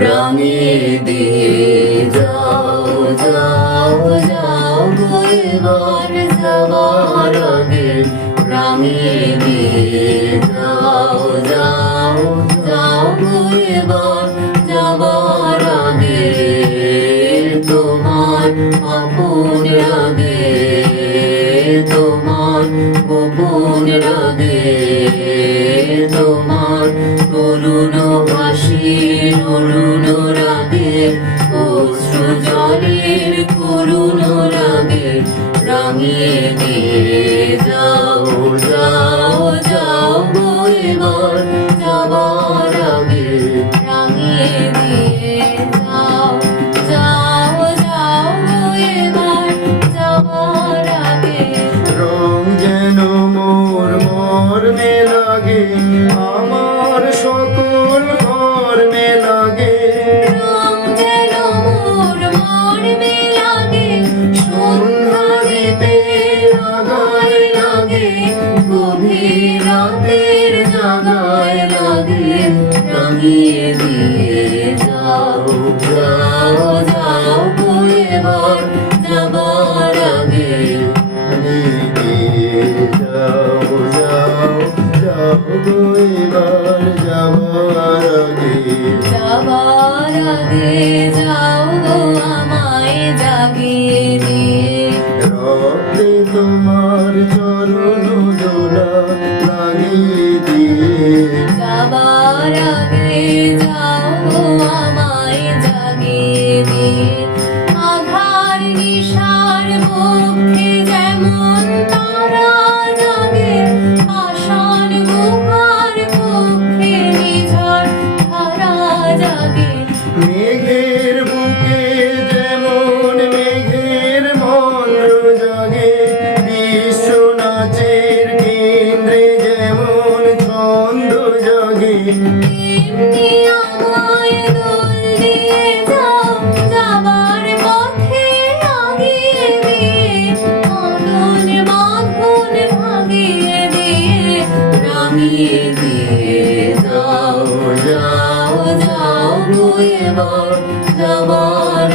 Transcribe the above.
রাঙিয়ে যাও যাও যাও গো এবার যাবার আগে রাঙিয়ে দিয়ে যাও যাও যাও গো এবার যাবার আগে তোমার আপন লাগে তোমার গোপন লাগে অরুণ রাগে, অশ্রু জলের করুণ যাও যাও যাও এবার, যাবার আগে রাঙিয়ে দিয়ে যাও যাও যাও এবার, যাবার আগে। যেন মোর মর্মে লাগে জাগায় লাগে রাঙিয়ে দিয়ে যাও যাও যাও এবার যাবার আগে। যাও যাও যাও এবার যাবার আগে যাবার আগে যাও গো আমায় জাগিয়ে দিয়ে। রক্তে তোমার চরণ দোলা লাগিয়ে যাবার যাও যাও যাও যাবার